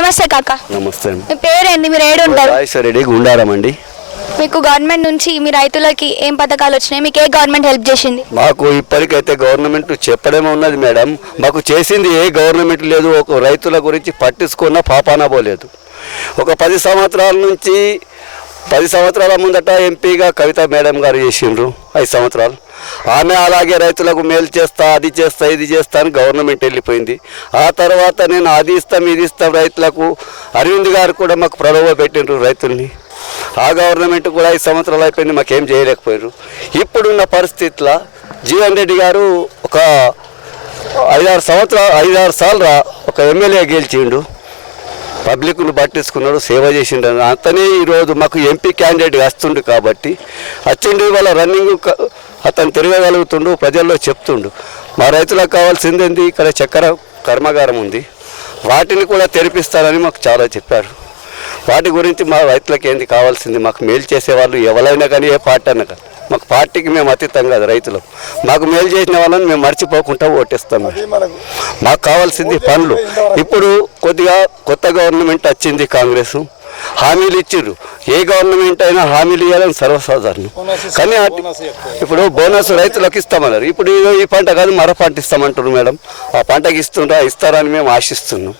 నమస్తే కాక. నమస్తే. మీ పేరేంది? మీరు ఏడు ఉంటారు? రాజేశ్వరరెడ్డి గుండారం అండి. మీకు గవర్నమెంట్ నుంచి మీ రైతులకి ఏం పథకాలు వచ్చినాయి? మీకు ఏ గవర్నమెంట్ హెల్ప్ చేసింది? మాకు ఇప్పటికైతే గవర్నమెంట్ చెప్పడమే ఉన్నది మేడం. మాకు చేసింది ఏ గవర్నమెంట్ లేదు. ఒక రైతుల గురించి పట్టించుకున్న పాపాన పోలేదు. ఒక 10 సంవత్సరాల నుంచి 10 సంవత్సరాల ముందట ఎంపీగా కవిత మేడం గారు చేసిండ్రు 5 సంవత్సరాలు. ఆమె అలాగే రైతులకు మేలు చేస్తా, అది చేస్తా, ఇది చేస్తా అని గవర్నమెంట్ వెళ్ళిపోయింది. ఆ తర్వాత నేను అది ఇస్తాం, ఇది ఇస్తాం రైతులకు. అరవింద్ గారు కూడా మాకు ప్రలోభ పెట్టిండ్రు రైతుల్ని. ఆ గవర్నమెంట్ కూడా 5 సంవత్సరాలు అయిపోయింది, మాకేం చేయలేకపోయారు. ఇప్పుడున్న పరిస్థితుల్లో జీవన్ రెడ్డి గారు ఒక 5-6 సార్లు ఒక ఎమ్మెల్యే గెలిచిండు. పబ్లిక్ను పట్టించుకున్నాడు, సేవ చేసిండు. అతనే ఈరోజు మాకు ఎంపీ క్యాండిడేట్ వస్తుండు కాబట్టి వచ్చిండు. వాళ్ళ రన్నింగ్ అతను తిరగగలుగుతుండు, ప్రజల్లో చెప్తుండు. మా రైతులకు కావాల్సింది ఏంది? ఇక్కడ చక్కెర కర్మాగారం ఉంది, వాటిని కూడా తెరిపిస్తారని మాకు చాలా చెప్పారు. వాటి గురించి మా రైతులకు ఏంది కావాల్సింది? మాకు మేలు చేసేవాళ్ళు ఎవరైనా కానీ, ఏ పార్టీ అన్నా కానీ, మాకు పార్టీకి మేము అతీతం కాదు. రైతులు మాకు మేలు చేసిన వాళ్ళని మేము మర్చిపోకుండా ఓటేస్తాం. మాకు కావాల్సింది పనులు. ఇప్పుడు కొద్దిగా కొత్త గవర్నమెంట్ వచ్చింది, కాంగ్రెస్ హామీలు ఇచ్చిర్రు. ఏ గవర్నమెంట్ అయినా హామీలు ఇవ్వాలని సర్వసాధారణం. కానీ ఇప్పుడు బోనస్ రైతులకు ఇస్తామన్నారు. ఇప్పుడు ఈ పంట కాదు మరో పంట ఇస్తామంటారు మేడం. ఆ పంటకి ఇస్తారని మేము ఆశిస్తున్నాం.